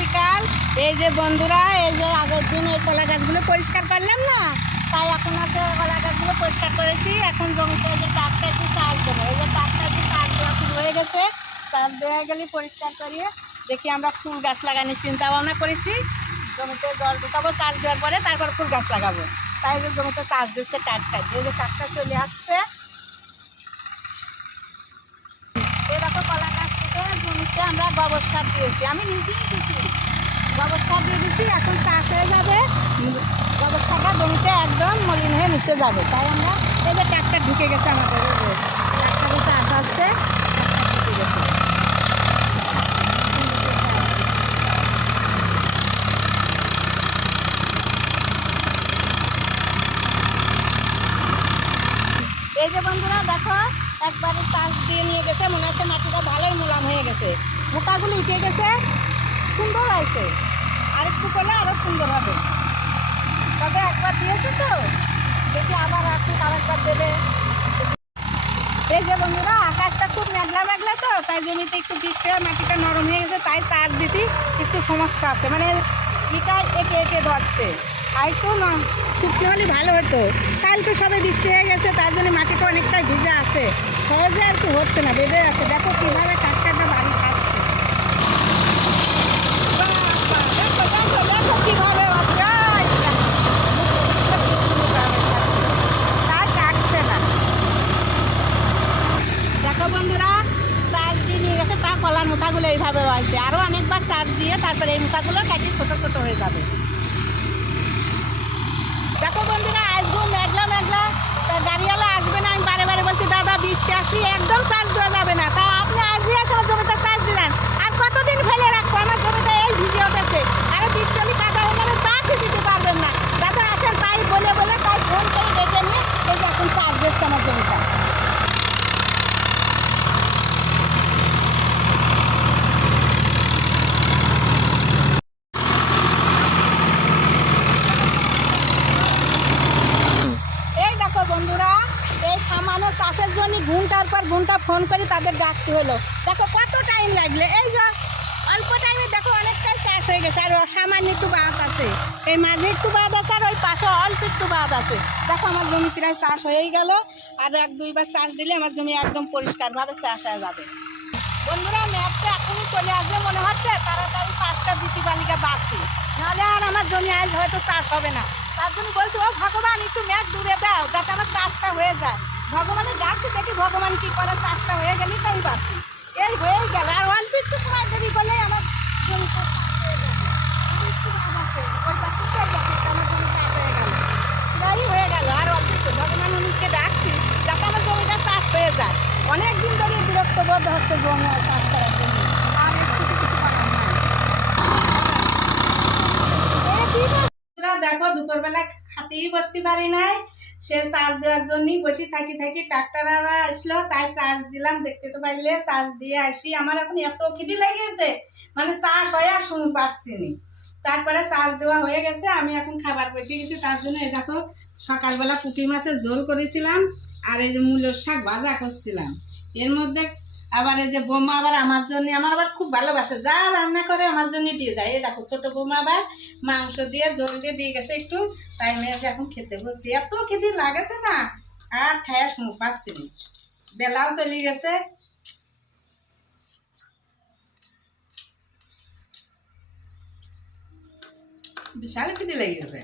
বিকাল। এই যে বন্ধুরা, এই যে আগের দিন এই কলা গাছগুলো পরিষ্কার করলাম না, তাই এখন আছে কলা গাছগুলো পরিষ্কার করেছি। এখন জমিতে এই যে ট্রাক্টর দিয়ে চাষ দেবো। এই যে ট্রাক্টর দিয়ে চাষ দেওয়া শুরু হয়ে গেছে। চাষ দেওয়া গেলে পরিষ্কার করিয়ে দেখি আমরা ফুল গাছ লাগানোর চিন্তা ভাবনা করেছি। জমিতে জল ঢুকাবো, চাষ দেওয়ার পরে তারপর ফুল গাছ লাগাবো। তাই যে জমিতে চাষ দিচ্ছে ট্রাক্টর। এই যে ট্রাক্টর চলে আসছে। এরকম কলা গাছ থেকে জমিতে আমরা গোবর সার দিয়েছি, আমি নিজেই দিচ্ছি, গোবর সার দিয়ে দিচ্ছি। এখন চাষ হয়ে যাবে, গোবর সারটা জমিতে একদম মলিন হয়ে মিশে যাবে। তাই আমরা এই যে ট্রাক্টর ঢুকে গেছে আমাদের, এই যে ট্রাক্টরে চাষ হচ্ছে, ঢুকে গেছে। এই যে বন্ধুরা দেখো, একবারে চাষ দিয়ে নিয়ে গেছে, মনে হচ্ছে মাটিটা ভালোই মোলাম হয়ে গেছে, মোটাগুলো উঠে গেছে, সুন্দর হয়েছে। আর একটু করলে আরও সুন্দর হবে। তবে একবার দিয়েছে তো, দেখি আবার আসুক, আর একবার দেবে। এই যে বন্ধুরা, আকাশটা খুব মেঘলা মেঘলা তো, তাই জমিতে একটু বৃষ্টি হয়, মাটিটা নরম হয়ে গেছে, তাই চাষ দিতে একটু সমস্যা আছে, মানে ইটা এঁকে এঁকে ধরছে। আর একটু না শুকনো হলে ভালো হতো। কালকে সবে বৃষ্টি হয়ে গেছে, তার জন্য মাটিটা অনেকটাই ভিজে আছে, সহজে আর কি হচ্ছে না, বেঁধে আছে। দেখো কীভাবে ট্রাক্টরটা বাড়ি খাচ্ছে, দেখো দেখো দেখো কীভাবে দেখো বন্ধুরা, চার্জ দিয়ে নিয়ে গেছে, তা কলার মোথাগুলো এইভাবে রয়েছে। আরও অনেকবার চার্জ দিয়ে তারপরে এই মোথাগুলো কাটি ছোটো ছোটো হয়ে যাবে। দেখো বন্ধুরা, আসবো মেঘলা মেঘলা, তা গাড়িওয়ালা আসবে না। আমি বারে বারে বলছি দাদা বৃষ্টি আসলে একদম চার্জ দেওয়া যাবে না, তা আপনি আজই এসে আমার জমিতে চার্জ দিলেন। আর কতদিন ফেলে রাখবো আমার জমিতে এই ভিডিওটাতে? আরও বৃষ্টি হলে কাদা হয়ে যাবে, চাষই দিতে পারবেন না। দাদা আসেন, তাই বলে বলে তাই ফোন করে ডেকে নিয়ে এই যে এখন চার্জ দিচ্ছে আমার জমিটা। এই দেখো বন্ধুরা, এই সামান্য চাষের জন্য ঘন্টার পর ঘন্টা ফোন করে তাদের ডাকতে হলো। দেখো কত টাইম লাগলে, এই যে অল্প টাইমে দেখো অনেকটাই চাষ হয়ে গেছে। আর সামান্য একটু বাদ আছে, এই মাঝে একটু বাদ আছে, আর ওই পাশে অল্প একটু বাদ আছে। দেখো আমার জমি প্রায় চাষ হয়েই গেল। আর এক দুইবার চাষ দিলে আমার জমি একদম পরিষ্কারভাবে চাষ হয়ে যাবে। বন্ধুরা, ম্যাপটা এখনই চলে আসবে মনে হচ্ছে, তাড়াতাড়ি চাষটা দিতে বালিকা বাঁচি, নাহলে আর আমার জমি আজ হয়তো চাষ হবে না। তার জন্য বলছি, ও ভগবান একটু ম্যাপ দূরে দাও, যাতে আমার চাষটা হয়ে যায়। ভগবানের ডাকছি, দেখি ভগবান কি করে, চাষটা হয়ে গেলেই তাই বাঁচি। এই হয়েই গেল, আর অল্প একটু সময় দেরি করলেই আমার জমি চাষ হয়ে যাবে। একটু ভাব আছে, ওই পাশে চলে যাচ্ছে, আমার জমি চাষ হয়ে গেল, প্রায় হয়ে গেল। আর অল্প একটু ভগবান উনিকে ডাকছি, যাতে আমার জমিটা চাষ হয়ে যায়। অনেক দিন ধরে বিরক্ত বোধ হচ্ছে জমি চাষ করার জন্য, আর একটু কিছু করার নাই। দেখো দুপুরবেলা খাতেই বসতে পারি নাই, সে চার্জ দেওয়ার জন্যই বসে থাকি থাকি ট্রাক্টর আসলো, তাই চার্জ দিলাম। দেখতে তো পাইলে চার্জ দিয়ে আসি, আমার এখন এত খিদে লেগেছে, মানে চাষ হয়ে আর শুনে পাচ্ছি নি। তারপরে চার্জ দেওয়া হয়ে গেছে, আমি এখন খাবার বসে গেছি। তার জন্য এই দেখো, সকালবেলা পুঁটি মাছের ঝোল করেছিলাম, আর এই যে মূলোর শাক ভাজা করছিলাম। এর মধ্যে আবার এই যে বোমা আবার আমার জন্য, আমার আবার খুব ভালোবাসে, যা রান্না করে আমার জন্য দিয়ে দেয়। এই দেখো ছোট বোমা আবার মাংস দিয়ে ঝোল দিয়ে গেছে একটু, তাই মেয়ে যে এখন খেতে বসছি। এত খেতে লাগেছে না, আর খায়া শুনে পাচ্ছি না, বেলাও চলে গেছে। বিশাল খেতে লেগে গেছে।